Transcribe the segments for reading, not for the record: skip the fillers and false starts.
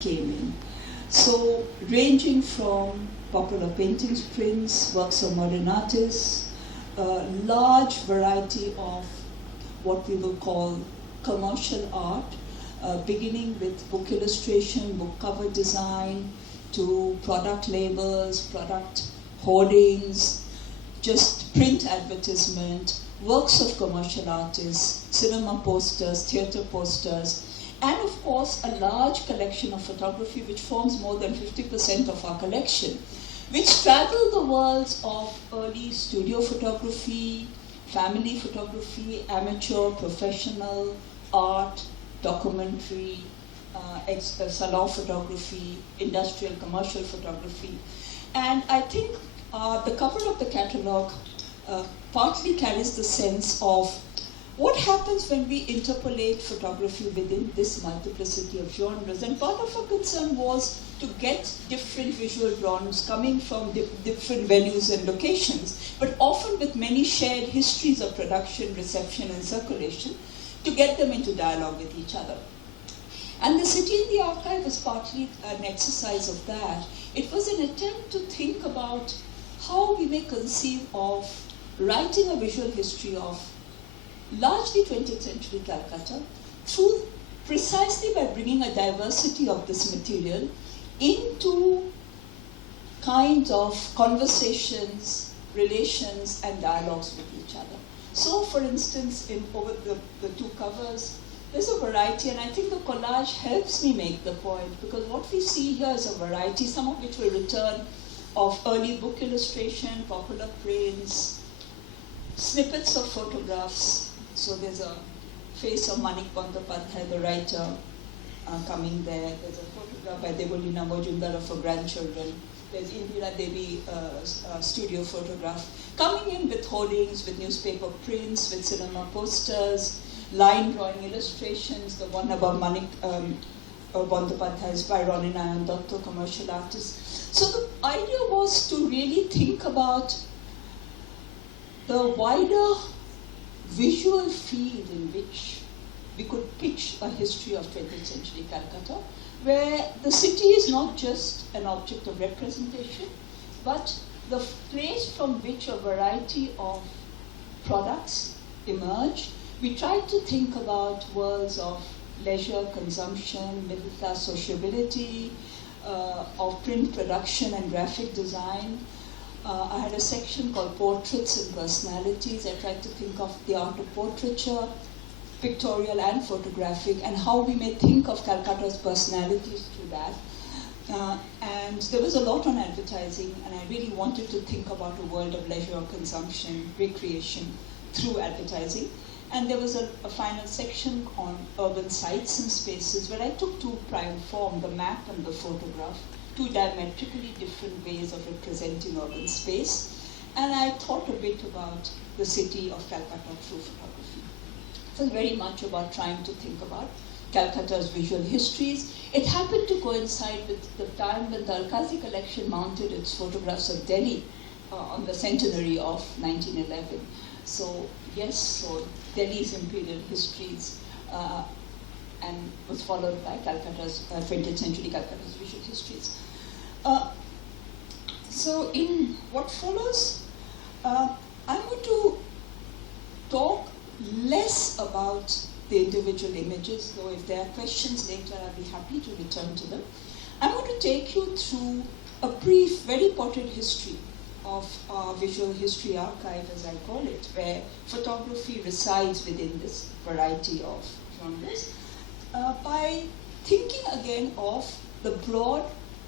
came in. So ranging from popular paintings, prints, works of modern artists, a large variety of what we will call commercial art, beginning with book illustration, book cover design, to product labels, product hoardings, just print advertisement, works of commercial artists, cinema posters, theatre posters, and of course a large collection of photography which forms more than 50% of our collection, which travel the worlds of early studio photography, family photography, amateur, professional, art, documentary, salon photography, industrial, commercial photography. And I think the cover of the catalogue partly carries the sense of what happens when we interpolate photography within this multiplicity of genres. And part of our concern was to get different visual drawings coming from different venues and locations, but often with many shared histories of production, reception, and circulation, to get them into dialogue with each other. And the City in the Archive was partly an exercise of that. It was an attempt to think about how we may conceive of writing a visual history of largely 20th century Calcutta through precisely by bringing a diversity of this material into kinds of conversations, relations, and dialogues with each other. So, for instance, over the two covers, there's a variety, and I think the collage helps me make the point, because what we see here is a variety, some of which will return, of early book illustration, popular prints, snippets of photographs. So there's a face of Manik Bandyopadhyay, the writer, coming there. There's a photograph by Devolina Mojumdar of her grandchildren. There's Indira Devi studio photograph. Coming in with hoardings, with newspaper prints, with cinema posters, line drawing illustrations, the one about Manik Bandyopadhyay's by Ronnie Nayan Dotto, commercial artist. So the idea was to really think about the wider visual field in which we could pitch a history of 20th century Calcutta, where the city is not just an object of representation, but the place from which a variety of products emerge. We tried to think about worlds of leisure, consumption, middle class sociability, of print production and graphic design. I had a section called Portraits and Personalities. I tried to think of the art of portraiture, pictorial and photographic, and how we may think of Calcutta's personalities through that. And there was a lot on advertising, and I really wanted to think about a world of leisure, consumption, recreation through advertising. And there was a final section on urban sites and spaces, where I took two prime form, the map and the photograph, two diametrically different ways of representing urban space. And I thought a bit about the city of Calcutta through photography. It was very much about trying to think about Calcutta's visual histories. It happened to coincide with the time when the Alkazi collection mounted its photographs of Delhi on the centenary of 1911. So yes, so Delhi's imperial histories and was followed by Calcutta's 20th century Calcutta's visual histories. So in what follows, I'm going to talk less about the individual images, though if there are questions later, I'll be happy to return to them. I'm going to take you through a brief, very potted history of our visual history archive, as I call it, where photography resides within this variety of genres, by thinking again of the broad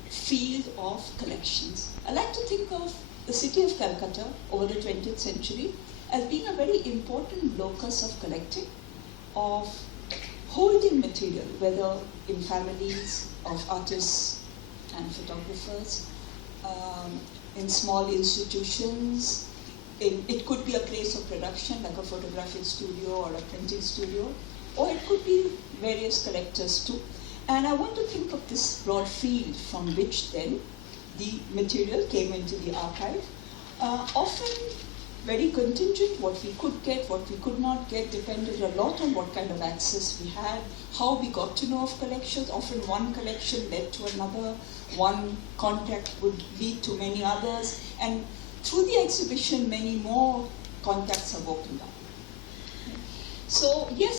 field of collections. I like to think of the city of Calcutta over the 20th century as being a very important locus of collecting, of holding material, whether in families of artists and photographers, in small institutions. It could be a place of production, like a photographic studio or a printing studio, or it could be various collectors too. And I want to think of this broad field from which then the material came into the archive, often very contingent. What we could get, what we could not get, depended a lot on what kind of access we had, how we got to know of collections. Often one collection led to another, one contact would lead to many others, and through the exhibition, many more contacts have opened up. So yes,